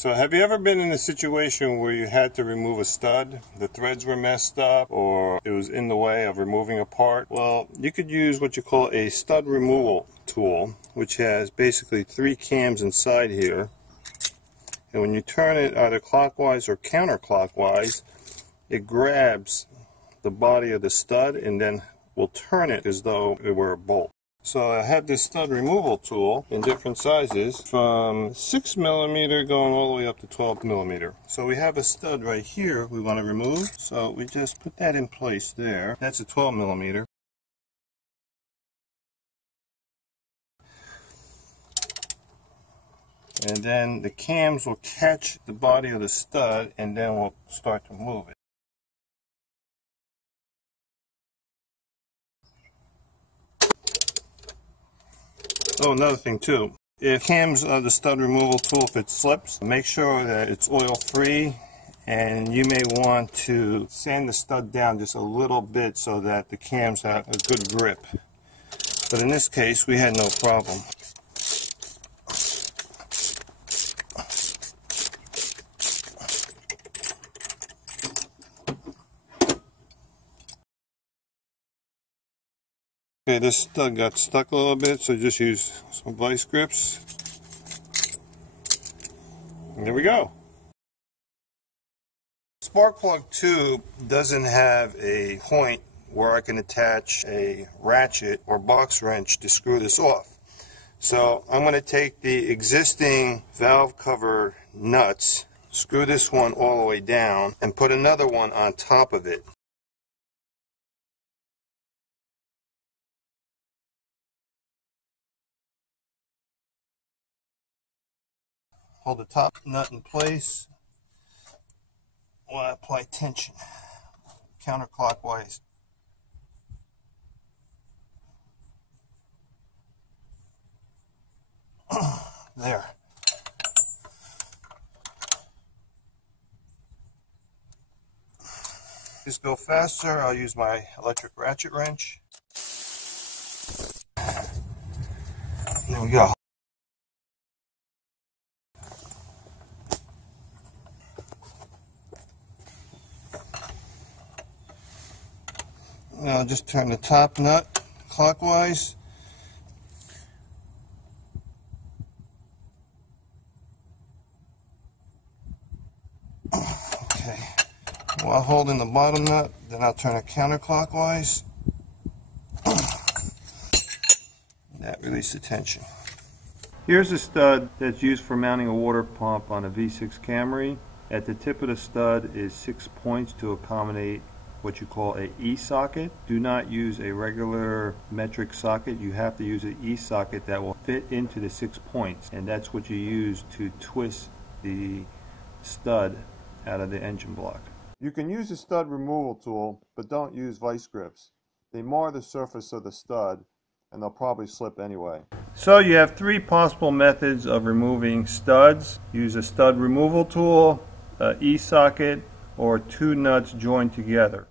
So have you ever been in a situation where you had to remove a stud? The threads were messed up or it was in the way of removing a part? Well, you could use what you call a stud removal tool, which has basically 3 cams inside here. And when you turn it either clockwise or counterclockwise, it grabs the body of the stud and then will turn it as though it were a bolt. So I have this stud removal tool in different sizes, from 6mm going all the way up to 12mm. So we have a stud right here we want to remove. So we just put that in place there. That's a 12mm. And then the cams will catch the body of the stud and then we'll start to move it. Oh, another thing too, if cams of the stud removal tool, if it slips, make sure that it's oil free, and you may want to sand the stud down just a little bit so that the cams have a good grip. But in this case, we had no problem. Okay, this stud got stuck a little bit, so just use some vice grips. And there we go. Spark plug tube doesn't have a point where I can attach a ratchet or box wrench to screw this off. So I'm going to take the existing valve cover nuts, screw this one all the way down, and put another one on top of it. Hold the top nut in place while I apply tension counterclockwise. There. Just go faster, I'll use my electric ratchet wrench. There we go. Now just turn the top nut clockwise. Okay. While holding the bottom nut, then I'll turn it counterclockwise. That releases the tension. Here's a stud that's used for mounting a water pump on a V6 Camry. At the tip of the stud is 6 points to accommodate what you call a E-socket. Do not use a regular metric socket. You have to use an E-socket that will fit into the 6 points, and that's what you use to twist the stud out of the engine block. You can use the stud removal tool, but don't use vice grips. They mar the surface of the stud and they'll probably slip anyway. So you have 3 possible methods of removing studs. Use a stud removal tool, an E-socket, or 2 nuts joined together.